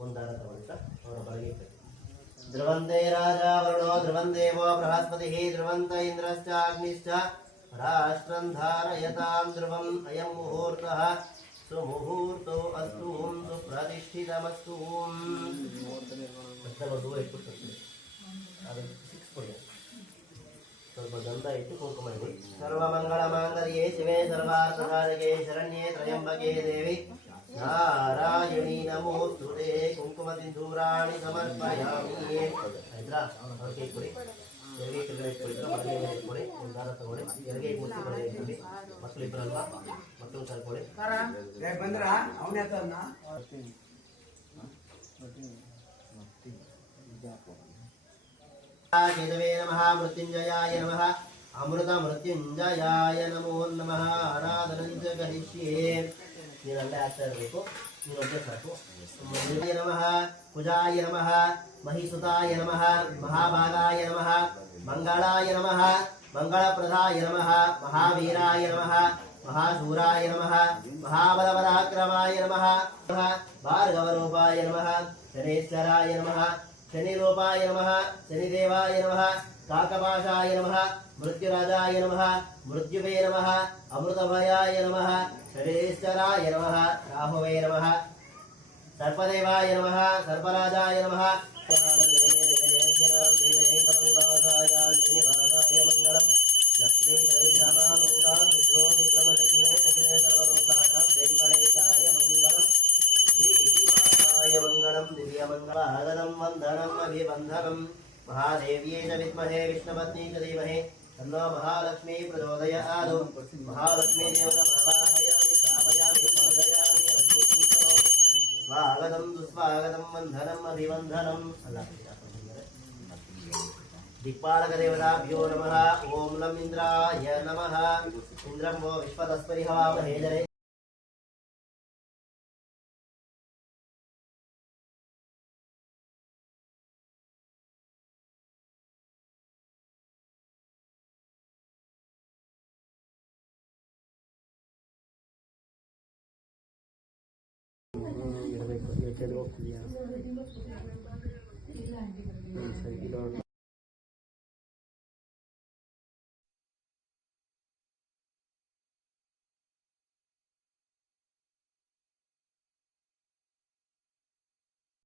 ಒಂದು ದಾರ ತಗೊಳ್ತಾ ಅವರ ಬಳಿಗೆ ಧ್ರುವಂತೆ ರಾಜ ವರುಣೋ ಧ್ರುವಂದೇವೋ ಬೃಹಸ್ಪತಿ ಧ್ರುವಂತ ಇಂದ್ರಶ್ಚ ಅಗ್ನಿಶ್ಚ ರಾಷ್ಟ್ರಂ ಧಾರಯತಾಂ ಧ್ರುವಂ ಅಯಂ ಮುಹೂರ್ತಃ ಸುಮುಹೂರ್ತೋ ಅಸ್ತು ಓಂ ಸುಪ್ರತಿಷ್ಠಿತಮಸ್ತು ಓಂ ಅದು 6 ಕೊಡಿ ಸ್ವಲ್ಪ ಗಂಧ ಇಟ್ಟು ಕುಂಕುಮ ಇಡಿ ಸರ್ವಮಂಗಳ ಮಾಂಗಲ್ಯೆ ಶಿವೆ ಸರ್ವಾರ್ಥಸಾಧಕೆ ಶರಣ್ಯೆ ತ್ರಯಂಬಕೆ ದೇವಿ ನಾರಾಯಣಿ ನಮೋಸ್ತುತೆ ಕುಂಕುಮ ಸಿಂಧೂರಾಣಿ ಸಮರ್ಪಯಾಮಿ ಆಯ್ತಾ ಅವ್ರಿಗೆ ಕೊಡಿ ಎರಿಗೆ ಕೆಳಗಡೆ ಇಟ್ಕೊಳ್ತಾರೆ ಮನೆಗೆ ಇಟ್ಕೊಳ್ಳಿ ಒಂದು ದಾರ ತಗೊಳ್ಳಿ ಎರಿಗೆ ಮುಚ್ಚಿ ಬರೆಯಿರಿ ಮಕ್ಕಳು ಇಬ್ಬರಲ್ವಾ ಮಕ್ಕಳು ಕರ್ಕೊಳ್ಳಿ ಬಂದ್ರ ಅವನೇ ಕೇದವೇ ನಮಃ ಮೃತ್ಯುಂಜಯಾಯ ನಮಃ ಅಮೃತ ಮೃತ್ಯುಂಜಯಾಯ ನಮೋ ನಮಃ ಆರಾಧನಂಚ ಕರಿಷ್ಯೆ ನೀನಲ್ಲೇ ಆಗ್ತಾ ಇರಬೇಕು ನೀನೊಬ್ಬೇ ಸಾಕು ನಮಃ ಕುಜಾಯ ನಮಃ ಮಹಿಸುತಾಯ ನಮಃ ಮಹಾಭಾಗಾಯ ನಮಃ ಮಂಗಳಾಯ ನಮಃ ಮಂಗಳಪ್ರದಾಯ ನಮಃ ಮಹಾವೀರಾಯ ನಮಃ ಮಹಾಶೂರಾಯ ನಮಃ ಮಹಾಬಲಪರಾಕ್ರಮಾಯ ನಮಃ ಭಾರ್ಗವರೂಪಾಯ ನಮಃ ಶನೇಶ್ವರಾಯ ನಮಃ ಶನಿರೂಪಾಯ ನಮಃ ಶನಿದೇವಾಯ ನಮಃ ಕಾಕಪಾಶಾಯ ನಮಃ ಮೃತ್ಯುರಾಜಾಯ ನಮಃ ಮೃತ್ಯುವೇ ನಮಃ ಅಮೃತಭಯಾಯ ನಮಃ ಶನೇಶ್ವರಾಯ ನಮಃ ರಾಹುವೇ ನಮಃ ಸರ್ಪದೇವಾಯ ನಮಃ ಸರ್ಪರಾಜಾಯ ನಮಃ ಮಂಗಳಂ ಲಕ್ಷ್ಮೀ ಸವಿಭ್ರಮಾನೂತಾಂ ರುದ್ರೋ ವಿಕ್ರಮದಕ್ಷಿಣೆ ದಕ್ಷಿಣೆ ಸರ್ವಲೋಕಾನಾಂ ವೆಂಕಟೇಶಾಯ ಮಂಗಳಂ ಶ್ರೀ ಮಂಗಳಂ ದಿವ್ಯಮಂಗಳಂ ವಂದನಂ ಅಭಿವಂದನಂ ಮಹಾದೇವ್ಯೇ ಚ ವಿದ್ಮಹೇ ವಿಷ್ಣುಪತ್ನಿ ಚ ಧೀಮಹಿ ತನ್ನೋ ಮಹಾಲಕ್ಷ್ಮೀ ಪ್ರಚೋದಯಾತ್ ಮಹಾಲಕ್ಷ್ಮೀ ದೇವತಾಮವಾಹಯಾಮಿ ಸ್ಥಾಪಯಾಮಿ ಪೂಜಯಾಮಿ ಅದ್ಭುತಂ ಕರೋಮಿ ಸ್ವಾಗತಂ ಸುಸ್ವಾಗತಂ ವಂದನಂ ಅಭಿವಂದನಂ ದಿಕ್ಪಾಲಕ ದೇವತಾಭ್ಯೋ ನಮಃ ಓಂ ಲಂ ಇಂದ್ರಾಯ ನಮಃ ಇಂದ್ರಂ ವೋ ವಿಶ್ವತಸ್ಪರಿ ಹವಾಮಹೇ ಜನೆ ಇರಬೇಕು ಹೋಗ್ತಿದೆಯಾ ಸರಿ